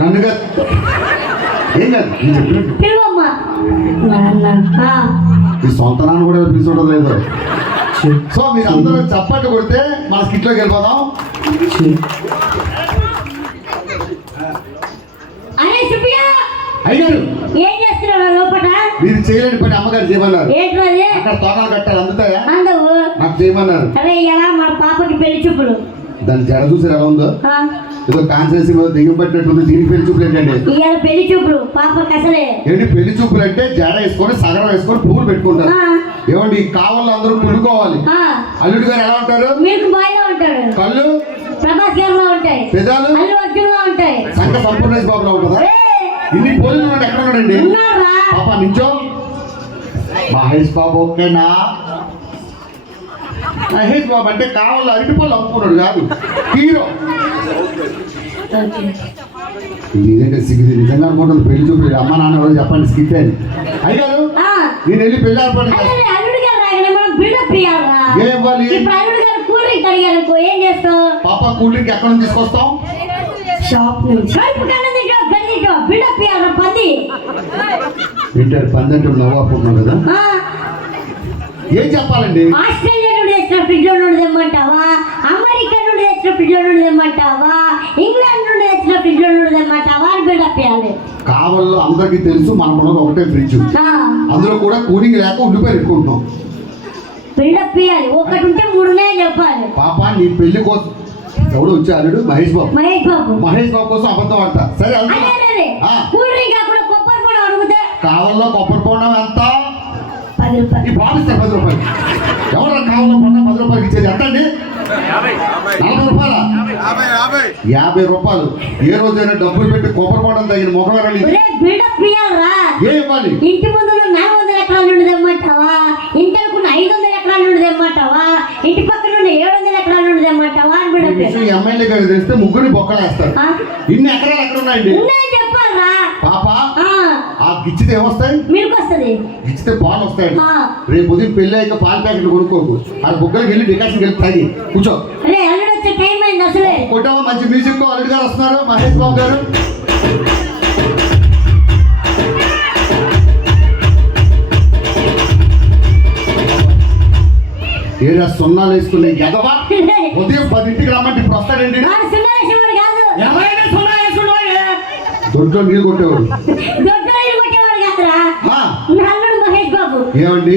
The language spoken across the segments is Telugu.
నన్ను ఏం కాదు నేను చెప్పినట్టు. పిలువమ్మా. నాన్న ఆ, మీ సొంత నాన్న కూడా పిలుచుండదు లేదు. సో మీరు అందరూ చప్పట్లు కొడితే మన స్కిట్లోకి వెళ్ళిపోదాం. అరే సుబ్బయ్య అయ్యారు ఏం చేస్తున్నావు లోపల? మీరు చేయలేని పని అమ్మగారు చేయమన్నారు. అది? అక్కడ తోకాలు కట్టాలి అందుతాయా? అందవు. నాకు చేయమన్నారు. అరే ఎలా? మన పాపకి పెళ్ళి చూపులు. దాని జడ చూసి ఎలా ఉందో? ఏదో కాన్సెన్సీ దిగి పట్టినట్టుంది దీనికి పెళ్ళి చూపులు ఏంటండి? ఇవాళ పెళ్ళి చూపులు పాపకి అసలే ఏంటి పెళ్ళి చూపులు అంటే జడ వేసుకొని సగరం వేసుకొని పువ్వులు పెట్టుకుంటారు. ఏమండి కావాలో అందరూ పుడుకోవాలి అల్లుడు గారు ఎలా ఉంటారు? మీకు బాయిలో ఉంటాడు. కళ్ళు? ప్రభాస్ గారిలో ఉంటాయి. పెదాలు? అల్లు అర్జున్లో ఉంటాయి. సంఘ సంపూర్ణేష్ బాబులో ఉంటుందా? ఏయ్, ఇన్ని పోలీసులు ఉన్నాడు ఎక్కడ ఉన్నాడండి? పాప నించో. మహేష్ బాబు ఓకేనా? మహేష్ బాబు అంటే కావాలి అరటి పళ్ళు అమ్ముకున్నాడు కాదు హీరో. ఇదేంటే సిగ్గు నిజంగా అనుకుంటుంది పెళ్ళి చూపి అమ్మ నాన్న ఎవరో చెప్పండి స్కిట్ అని అయ్యారు ఆ, నేను వెళ్ళి పెళ్ళి చేస్తావు? పాప కూల్ డ్రింక్ ఎక్కడ నుంచి తీసుకొస్తాం షాప్ నుంచి. పంది? కదా? ఆ, ఏం చెప్పాలండి? ఆస్ట్రేలియా తెచ్చిన ఫ్రిడ్జ్ నుండి తెమ్మంటావా? అమెరికా నుండి తెచ్చిన ఫ్రిడ్జ్ నుండి తెమ్మంటావా? ఇంగ్లాండ్ నుండి తెచ్చిన ఫ్రిడ్జ్ నుండి తెమ్మంటావా? అని బిల్డప్ ఇవ్వాలి కావాలో అందరికీ తెలుసు మనకున్నది ఒకటే ఫ్రిడ్జ్. అందులో కూడా కూలింగ్ లేక ఉండిపోయి పెట్టుకుంటున్నాం. బిల్డప్ ఇవ్వాలి ఒకటి ఉంటే మూడునే చెప్పాలి. పాప నీ పెళ్ళి కోసం ఎవడు వచ్చాడు మహేష్ బాబు. మహేష్ బాబు. మహేష్ బాబు కోసం అబద్ధం ఆడతా. సరే అదే వెళ్తున్నా. అదే. ఆ, కూల్ డ్రింక్ కాకుండా కొబ్బరి కూడా అడిగితే. కావాలో కొబ్బరి పోవడం ఎంత? పది ఈ రూపాయలు బాబు ఇస్తారు పది రూపాయలు. ఎవరు కావాలో పది రూపాయలకి ఇచ్చేది? ఎంత అండి నలభై రూపాయల? యాభై. రూపాయలు. ఏ రోజైనా డబ్బులు పెట్టి కొబ్బరి పోవడం తగిన ముఖం ఏ ఇవ్వాలి? ఇంటి ముందు నాలుగు వందల ఎకరాల నుండి తెమ్మంటావా ఇంటి అనుకున్న ఐదు వందల ఎకరాల నుండి తెమ్మంటావా ఇంటి పక్క నుండి ఏడు వందల ఎకరాల నుండి తెమ్మంటావా అని ఈ ఎమ్మెల్యే గారు తెలిస్తే ముగ్గురిని బొక్కలేస్తారు? ఇన్ని ఎకరాలు ఎక్కడ ఉన్నాయండి ఉన్నాయి చెప్పాలరా పాప ఆ, ఆ గిచ్చితే ఏమొస్తాయి? మీకు వస్తుంది గిచ్చితే పాలు వస్తాయండి ఆ. రేపు ఉదయం పెళ్ళి అయ్యాక పాల ప్యాకెట్ కొనుక్కోకు. ఆ బుగ్గలకి వెళ్ళి డికాషన్ వెళ్ళి తాగి కూర్చో. కొట్టావా? మంచి మ్యూజిక్ అల్లుడు గారు వస్తున్నారు. మహేష్ బాబు గారు. ఏడా సున్నాలు వేసుకునే ఎదవా ఉదయం పదింటికి రమ్మంటే ఇప్పుడు వస్తాడండి దొడ్లో నీళ్ళు కొట్టేవాడు దొడ్డోళ్ళు కొట్టేవాడు కాదురా ఆ, నా అల్లుడు మహేష్ బాబు. ఏమండి?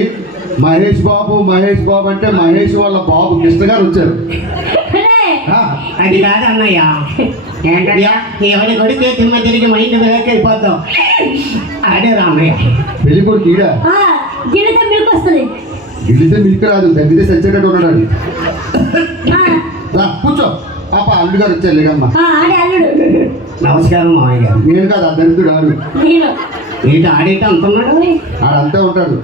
మహేష్ బాబు మహేష్ బాబు అంటే మహేష్ వాళ్ళ బాబు కృష్ణ గారు వచ్చారు. అరే. ఆ, అది కాదు అన్నయ్య. ఏంటయ్యా ఎవరి కొడితే తిమ్మ తిరిగి మైండ్ బ్రేక్ అయిపోతాం అదే రామయ్య. పెళ్ళి కొడుకు ఈడ? ఆ, జీవితం మీకు వస్తుంది. గిల్లితే మీకు రాదు ఉన్నాడు. రా, కూర్చో. పాప అల్లుడు గారు వచ్చారు లేదమ్మా నమస్కారం మామయ్య గారు. నేను కాదు ఆ దరిద్రుడు ఆడు. ఏంటి ఆడేట అంటున్నాడు ఆడంతా ఉంటాడు.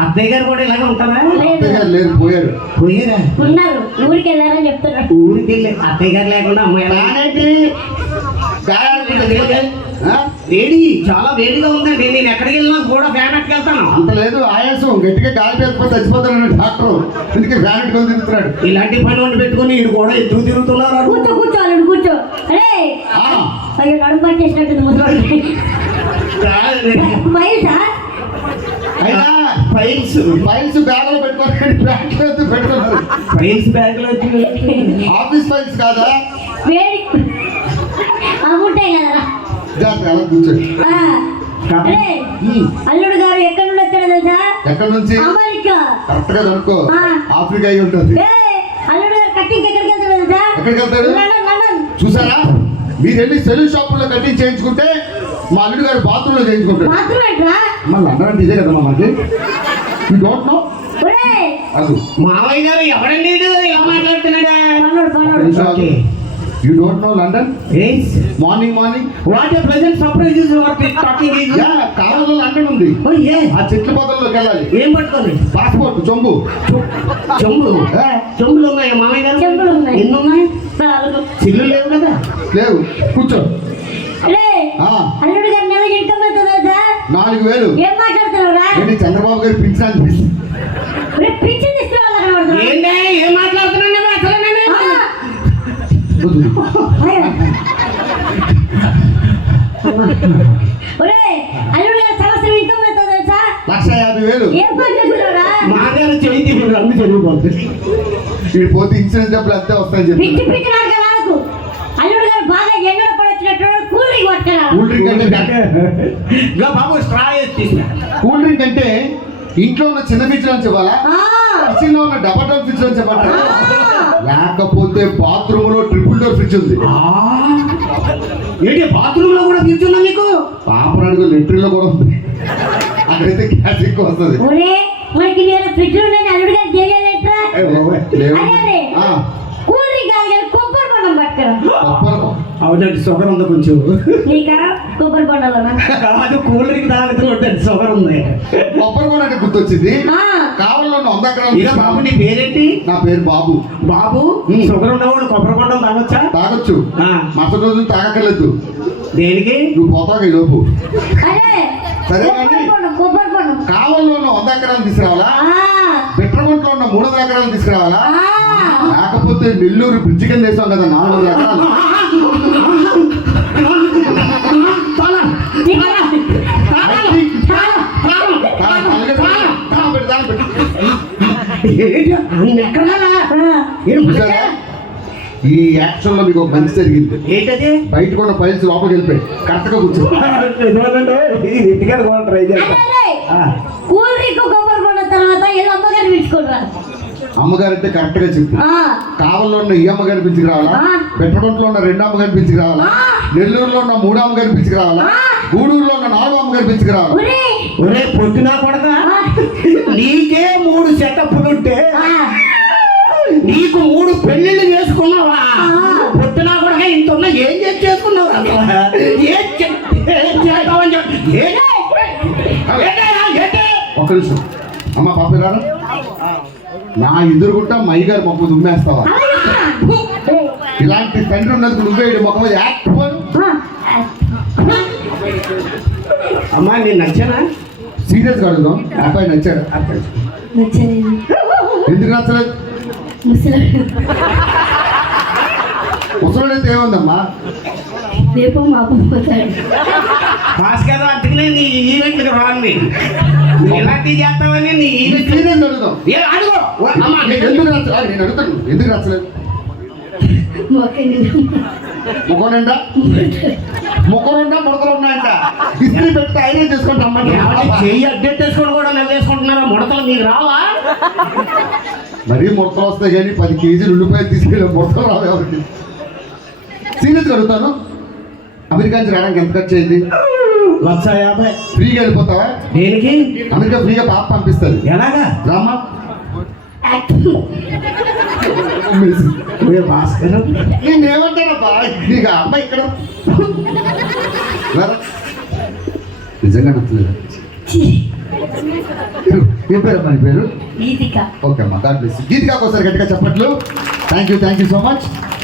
అత్తయ్య గారు కూడా ఇలాగే ఉంటారా? అత్తయ్య గారు లేదు పోయాడు పోయారా? ఉన్నారు. ఊరికి వెళ్ళారని చెప్తున్నాడు ఊరికి వెళ్ళి అత్తయ్య గారు లేకుండా అమ్మాయి? వేడి చాలా వేడిగా ఉందండి నేను ఎక్కడికి వెళ్ళినా కూడా ఫ్యాన్ అట్టుకెళ్తాను అంత లేదు ఆయాసం. గట్టిగా గాలి పేరుకొని చచ్చిపోతాడు డాక్టర్. అందుకే ఫ్యాన్ పెట్టుకొని తిరుగుతున్నాడు. ఇలాంటి పని వండి పెట్టుకుని ఈడు కూడా ఎందుకు తిరుగుతున్నారు కూర్చో కూర్చో కూర్చో. అరే! ఆ, అయ్యో నడుము ఫైల్స్ ఫైల్స్ బ్యాగ్లో పెట్టుకొని బ్యాగ్లో పెట్టుకున్నారు ఫైల్స్ బ్యాగ్లో ఆఫీస్ ఫైల్స్ కాదా? వేడి. కదరా జాగ్రత్త అలా అల్లుడు గారు ఎక్కడి నుండి వచ్చాడు తెలుసా? ఎక్కడి నుంచి? అమెరికా. కరెక్ట్గా అనుకో ఆ. ఆఫ్రికా అయి ఉంటుంది. అల్లుడు గారు కట్టింగ్ ఎక్కడికి వెళ్తాడు తెలుసా? ఎక్కడికి వెళ్తాడు? చూసారా? మీరు వెళ్ళి సెలూన్ షాప్లో కటింగ్ చేయించుకుంటే మా అల్లుడు గారు బాత్రూమ్లో చేయించుకుంటాడు మళ్ళీ ఇదే కదా మనకి యూ డోంట్ నో. ఒరే అది. మామయ్య గారు ఎవరండి ఈడు? ఇలా మాట్లాడుతున్నాడా? పనుడు పనుడు okay. You don't know London? Morning morning. What a present surprise is what talking is ya కావాలో లండన్ ఉంది. ఓ ఏ? ఆ చెట్ల పొదల్లోకి వెళ్ళాలి. ఏం పట్టుకోండి పాస్పోర్ట్ చొంబు చెంబులు ఉన్నాయా మామయ్య గారు? చెంబులు ఉన్నాయి. ఎన్ని ఉన్నాయి? నాలుగు. చిల్లు లేవు కదా? లేవు. కూర్చో. అల్లుడు గారు నెల ఇన్కమ్ ఎంత తెలుసా నాలుగు వేలు. ఏం మాట్లాడుతున్నావురా ఏంటి చంద్రబాబు గారు వాళ్ళ కనబడుతున్నా ఏంటి ఏం మాట్లాడుతున్నాను అసలు నేను ఒరే అల్లుడు గారి సంవత్సరం ఇన్కమ్ ఎంత తెలుసా? లక్ష యాభై వేలు. ఏం పని చేస్తున్నారా మాగారు చేతి మీరు అన్ని వీడు పోతే ఇన్సూరెన్స్ డబ్బులు అంతే వస్తాయని చెప్పి పిచ్చి పిచ్చి నాకు నాకు అల్లుడు గారు బాగా ఎండల పడొచ్చినట్టు కూల్ డ్రింక్ పట్టుకురా కూల్ డ్రింక్ అంటే ఇగో బాబు స్ట్రా వేసి కూల్ డ్రింక్ అంటే ఇంట్లో ఉన్న చిన్న ఫ్రిడ్జ్ నుంచి ఇవ్వాలా ఆ, కిచెన్లో ఉన్న డబల్ డోర్ ఫ్రిడ్జ్ నుంచి ఇవ్వటా ఆ. లేకపోతే బాత్రూమ్లో ట్రిపుల్ డోర్ ఫ్రిడ్జ్ ఉంది. ఆ, ఏంటి బాత్రూమ్లో కూడా కూర్చున్నా నీకు పాపరాడుగు లెట్రిన్లో కూడా ఉంది. అక్కడైతే గ్యాస్ ఎక్కువ వస్తుంది. ఒరే మనకి నేను ఫ్రిడ్జ్ అల్లుడు గారు కూల్ డ్రింక్ కొబ్బరి బొండం పట్టుకురా. అవునండి షుగర్ ఉంది కొంచెం. నీకా? కొబ్బరి బొండాలనా అది కూల్ డ్రింక్ తాగుతుంటే షుగర్ ఉంది. కొబ్బరి అంటే గుర్తొచ్చింది. ఆ, కావాలో వంద ఇక బాబు నీ పేరేంటి? నా పేరు బాబు. బాబు. షుగర్ ఉన్నవాడు కొబ్బరి కొండం తాగొచ్చా? తాగొచ్చు. ఆ. మరుసటి రోజు తాగక్కర్లేదు. దేనికి? నువ్వు పోతావు ఈ లోపు అదే సరే కొబ్బరి కానీ- బొండం కొబ్బరి బొండం. కావల్లో ఉన్న వంద ఎకరాలు తీసుకురావాలా? ఆ, బిట్రగుంట్లో ఉన్న మూడు వందల ఎకరాలు తీసుకురావాలా? ఆ. లేకపోతే నెల్లూరు బ్రిడ్జి కింద వేసాం కదా నాలుగు వందల ఎకరాలు. ఈ యాక్షన్లో మీకు మంచి జరిగింది. ఏంటది? బయట కూడా ఫైల్స్ లోపలికి వెళ్ళిపోయి కరెక్ట్గా కూర్చో ఇంటికాడ కూడా ట్రై తర్వాత పిలుచుకోరా? అమ్మగారంటే కరెక్ట్గా చెప్పు. ఆ, కావల్లో ఉన్న ఈ అమ్మగారిని పిలిచికి రావాలా ఆ. బెట్టగుంటలో ఉన్న రెండో అమ్మగారిని పిలిచికి రావాలా. నెల్లూరులో ఉన్న మూడో అమ్మగారిని పిలిచికి రావాలా. గూడూరులో ఉన్న నాలుగో అమ్మగారిని పిలిచికి రావాలా ఒరే. ఒరే పొద్దునా ఆ, నీకే మూడు సెటప్లు ఉంటే ఆ, నీకు మూడు పెళ్ళిళ్ళు చేసుకున్నావా ఆ. పొద్దునా కొడగా ఇంత ఉన్నా ఏం చేసి చేసుకున్నావు? ఏం చెప్పి? ఒక్క నిమిషం అమ్మ పాప రారా నా ఎదురుగుంటా మై గారి మొక్క దుమ్మేస్తావా? ఇలాంటి తండ్రి ఉన్నందుకు నువ్వే ఈడి మొక్క యాక్ట్ అమ్మా నేను నచ్చానా సీరియస్గా అడుగుదాం అబ్బాయి నచ్చాడు. నచ్చలేదు. ఎందుకు నచ్చలేదు? ముసలాడు. ముసలుడైతే ఏముందమ్మా? రేపు మా అమ్మ పోతాడు. భాస్కర్ అందుకనే నీ ఈవెంట్ రాను ఎలాంటివి చేస్తావని నీ ఈవెంట్ అడుగుదాం ఎందుకు నచ్చలేదు ఎందుకు నచ్చలేదు? ముఖం నిండా? ముఖం నిండా ముడతలు ఉన్నాయంట. ఇస్త్రీ పెడితే ఐరన్ చేసుకుంటా చెయ్యి అడ్డెట్టేసుకొని కూడా నవ్వేసుకుంటున్నారా? ముడతలు నీకు రావా? మరీ ముడతలు వస్తాయి కానీ పది కేజీలు ఉల్లిపాయలు తీసుకెళ్ళి ముడతలు రావు ఎవరికి? సీరియస్ అడుగుతాను అమెరికా నుంచి రావడానికి ఎంత ఖర్చు అయింది? లక్ష యాభై. ఫ్రీగా వెళ్ళిపోతావా? దేనికి? అమెరికా ఫ్రీగా పాప పంపిస్తుంది. ఎలాగా? రామా ఏ భాస్కర్ నేను ఏమంటానబ్బా నీకు అమ్మాయి ఇక్కడ. నిజంగా నచ్చలేదు ఏ పేరు? అమ్మా నీ పేరు గీతిక ఓకే అమ్మా. గాడ్ బ్లెస్ గీతికాకు ఒకసారి గట్టిగా చెప్పట్లు. Thank you thank you so much